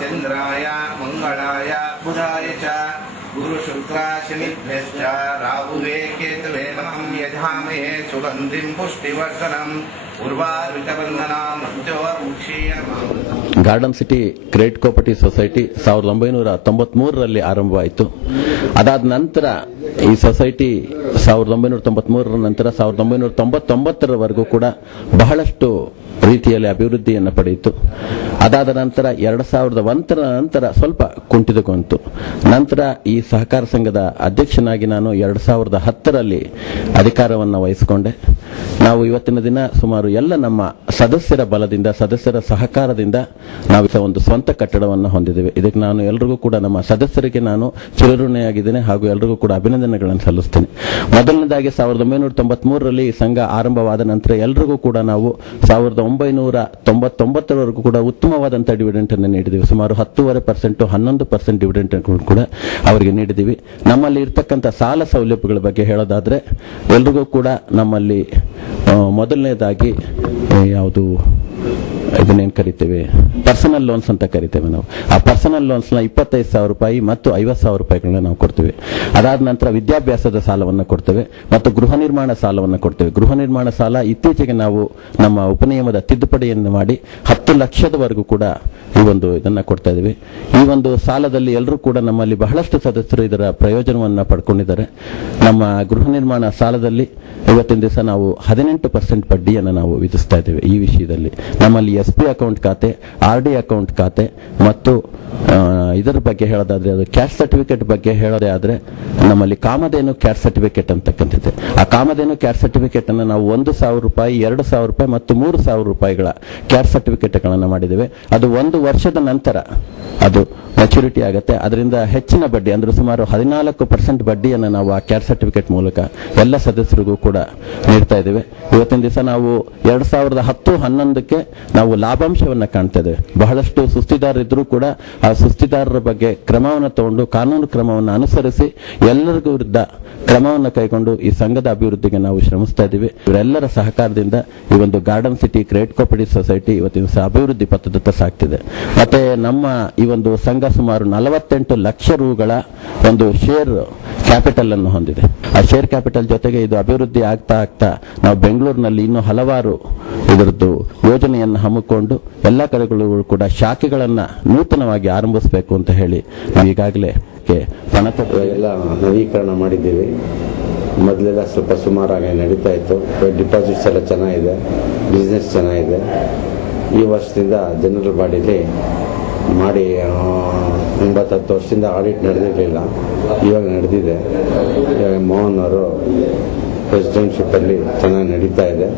चंद्राय मंगलाय बुधाय च गुरु शुक्र शनिभ्यश्च राहुवे केतवे नमः यजामहे सुगंधिं पुष्टिवर्धनम् garden city credit cooperative society 1993ರಲ್ಲಿ ಆರಂಭವಾಯಿತು. ಅದಾದ ನಂತರ ಈ ಸೊಸೈಟಿ 1993ರ ನಂತರ 1999ರವರೆಗೂ ಕೂಡ ಬಹಳಷ್ಟು ರೀತಿಯಲ್ಲಿ ಅಭಿವೃದ್ಧಿಯನ್ನು ಪಡೆಯಿತು. ಅದಾದ ನಂತರ 2001ರ ನಂತರ ಸ್ವಲ್ಪ ಕುಂಠಿತಗೊಂತು. ನಂತರ ಈ ಸಹಕಾರ ಸಂಘದ ಅಧ್ಯಕ್ಷನಾಗಿ ನಾನು 2010ರಲ್ಲಿ ಅಧಿಕಾರವನ್ನು ವಹಿಸಿಕೊಂಡೆ. ನಾವು ಇವತ್ತಿನ ದಿನ ಸುಮಾರು ಎಲ್ಲ ನಮ್ಮ ಸದಸ್ಯರ ಬಲದಿಂದ, ಸದಸ್ಯರ ಸಹಕಾರದಿಂದ ನಾವು ಒಂದು ಸ್ವಂತ ಕಟ್ಟಡವನ್ನು ಹೊಂದಿದ್ದೇವೆ. ಇದಕ್ಕೆ ನಾನು ಎಲ್ರಿಗೂ ಕೂಡ, ನಮ್ಮ ಸದಸ್ಯರಿಗೆ ನಾನು ಚಿರಋಣಿಯಾಗಿದ್ದೇನೆ ಹಾಗೂ ಎಲ್ರಿಗೂ ಕೂಡ ಅಭಿನಂದನೆಗಳನ್ನು ಸಲ್ಲಿಸ್ತೇನೆ. ಮೊದಲನೇದಾಗಿ 1993ರಲ್ಲಿ ಸಂಘ ಆರಂಭವಾದ ನಂತರ ಎಲ್ರಿಗೂ ಕೂಡ ನಾವು 1999ರವರೆಗೂ ಕೂಡ ಉತ್ತಮವಾದಂತಹ ಡಿವಿಡೆಂಟ್ ಅನ್ನು ನೀಡಿದ್ದೀವಿ. ಸುಮಾರು 10.5% 11% ಡಿವಿಡೆಂಟ್ ಕೂಡ ಅವರಿಗೆ ನೀಡಿದ್ದೀವಿ. ನಮ್ಮಲ್ಲಿ ಇರ್ತಕ್ಕಂಥ ಸಾಲ ಸೌಲಭ್ಯಗಳ ಬಗ್ಗೆ ಹೇಳೋದಾದ್ರೆ ಎಲ್ರಿಗೂ ಕೂಡ ನಮ್ಮಲ್ಲಿ ಮೊದಲನೇದಾಗಿ ಯಾವುದು ಇದನ್ನೇನು ಕರಿತೇವೆ, ಪರ್ಸನಲ್ ಲೋನ್ಸ್ ಅಂತ ಕರಿತೇವೆ ನಾವು. ಆ ಪರ್ಸನಲ್ ಲೋನ್ಸ್ ನ 25,000 ರೂಪಾಯಿ ಮತ್ತು 50,000 ರೂಪಾಯಿಗಳನ್ನ ನಾವು ಕೊಡ್ತೇವೆ. ಅದಾದ ನಂತರ ವಿದ್ಯಾಭ್ಯಾಸದ ಸಾಲವನ್ನು ಕೊಡ್ತೇವೆ ಮತ್ತು ಗೃಹ ನಿರ್ಮಾಣ ಸಾಲವನ್ನು ಕೊಡ್ತೇವೆ. ಗೃಹ ನಿರ್ಮಾಣ ಸಾಲ ಇತ್ತೀಚೆಗೆ ನಾವು ನಮ್ಮ ಉಪನಿಯಮದ ತಿದ್ದುಪಡಿಯನ್ನು ಮಾಡಿ 10 ಲಕ್ಷದವರೆಗೂ ಕೂಡ ಇದನ್ನ ಕೊಡ್ತಾ ಇದ್ದೀವಿ. ಈ ಒಂದು ಸಾಲದಲ್ಲಿ ಎಲ್ಲರೂ ಕೂಡ ನಮ್ಮಲ್ಲಿ ಬಹಳಷ್ಟು ಸದಸ್ಯರು ಇದರ ಪ್ರಯೋಜನವನ್ನು ಪಡ್ಕೊಂಡಿದ್ದಾರೆ. ನಮ್ಮ ಗೃಹ ನಿರ್ಮಾಣ ಸಾಲದಲ್ಲಿ ಇವತ್ತಿನ ದಿವಸ ನಾವು 18% ಬಡ್ಡಿಯನ್ನು ನಾವು ವಿಧಿಸ್ತಾ ಇದ್ದೇವೆ. ಈ ವಿಷಯದಲ್ಲಿ ನಮ್ಮಲ್ಲಿ SP ಅಕೌಂಟ್ ಖಾತೆ, RD ಅಕೌಂಟ್ ಖಾತೆ ಮತ್ತು ಇದರ ಬಗ್ಗೆ ಹೇಳೋದಾದ್ರೆ, ಅದು ಕ್ಯಾಶ್ ಸರ್ಟಿಫಿಕೇಟ್ ಬಗ್ಗೆ ಹೇಳೋದೇ ಆದ್ರೆ ನಮ್ಮಲ್ಲಿ ಕಾಮಧೇನು ಕ್ಯಾಶ್ ಸರ್ಟಿಫಿಕೇಟ್ ಅಂತಕ್ಕಂಥದ್ದು. ಆ ಕಾಮಧೇನು ಕ್ಯಾಶ್ ಸರ್ಟಿಫಿಕೇಟ್ ಅನ್ನು ನಾವು 1,000 ರೂಪಾಯಿ, 2,000 ರೂಪಾಯಿ ಮತ್ತು 3,000 ರೂಪಾಯಿಗಳ ಕ್ಯಾಶ್ ಸರ್ಟಿಫಿಕೇಟ್ಗಳನ್ನು ಮಾಡಿದ್ದೇವೆ. ಅದು 1 ವರ್ಷದ ನಂತರ ಅದು ಮೆಚುರಿಟಿ ಆಗುತ್ತೆ. ಅದರಿಂದ ಹೆಚ್ಚಿನ ಬಡ್ಡಿ ಅಂದ್ರೆ ಸುಮಾರು 14% ಬಡ್ಡಿಯನ್ನು ನಾವು ಆ ಕ್ಯಾಶ್ ಸರ್ಟಿಫಿಕೇಟ್ ಮೂಲಕ ಎಲ್ಲ ಸದಸ್ಯರಿಗೂ ಕೂಡ ನೀಡ್ತಾ ಇದ್ದೇವೆ. ಇವತ್ತಿನ ದಿವಸ ನಾವು 2010-11ಕ್ಕೆ ನಾವು ಲಾಭಾಂಶವನ್ನು ಕಾಣ್ತಾ ಇದ್ದೇವೆ. ಬಹಳಷ್ಟು ಸುಸ್ತಿದಾರರಿದ್ರೂ ಕೂಡ ಆ ಸುಸ್ತಿದಾರರ ಬಗ್ಗೆ ಕ್ರಮವನ್ನು ತಗೊಂಡು, ಕಾನೂನು ಕ್ರಮವನ್ನು ಅನುಸರಿಸಿ ಎಲ್ಲರಿಗೂ ವಿರುದ್ಧ ಕ್ರಮವನ್ನು ಕೈಗೊಂಡು ಈ ಸಂಘದ ಅಭಿವೃದ್ಧಿಗೆ ನಾವು ಶ್ರಮಿಸ್ತಾ ಇದ್ದೀವಿ. ಇವರೆಲ್ಲರ ಸಹಕಾರದಿಂದ ಈ ಒಂದು garden city credit cooperative society ಇವತ್ತಿನ ದಿವಸ ಅಭಿವೃದ್ಧಿ ಪಥದತ್ತ ಸಾಗ್ತಿದೆ. ಮತ್ತೆ ನಮ್ಮ ಈ ಒಂದು ಸಂಘ ಸುಮಾರು 48 ಲಕ್ಷ ರೂಗಳ ಒಂದು ಶೇರ್ ಕ್ಯಾಪಿಟಲ್ ಅನ್ನು ಹೊಂದಿದೆ. ಆ ಶೇರ್ ಕ್ಯಾಪಿಟಲ್ ಜೊತೆಗೆ ಇದು ಅಭಿವೃದ್ಧಿ ಆಗ್ತಾ ಆಗ್ತಾ ನಾವು ಬೆಂಗಳೂರಿನಲ್ಲಿ ಇನ್ನೂ ಹಲವಾರು ಇದರದ್ದು ಯೋಜನೆಯನ್ನು ಹಮ್ಮಿಕೊಂಡು ಎಲ್ಲ ಕಡೆಗಳು ಕೂಡ ಶಾಖೆಗಳನ್ನ ನೂತನವಾಗಿ ಆರಂಭಿಸಬೇಕು ಅಂತ ಹೇಳಿ ನಾವು ಈಗಾಗಲೇ ಎಲ್ಲ ನವೀಕರಣ ಮಾಡಿದ್ದೀವಿ. ಮೊದಲೆಲ್ಲ ಸ್ವಲ್ಪ ಸುಮಾರಾಗಿ ನಡೀತಾ ಇತ್ತು. ಡಿಪಾಸಿಟ್ಸ್ ಎಲ್ಲ ಚೆನ್ನಾಗಿದೆ, ಬಿಸ್ನೆಸ್ ಚೆನ್ನಾಗಿದೆ. ಈ ವರ್ಷದಿಂದ ಜನರಲ್ ಬಾಡಿಲಿ ಮಾಡಿ 9-10 ವರ್ಷದಿಂದ ಆಡಿಟ್ ನಡೆದಿರಲಿಲ್ಲ, ಇವಾಗ ನಡೆದಿದೆ. ಮೋಹನ್ ಅವರು ಪ್ರೆಸಿಡೆಂಟ್ಶಿಪ್ಪಲ್ಲಿ ಚೆನ್ನಾಗಿ ನಡೀತಾ ಇದೆ.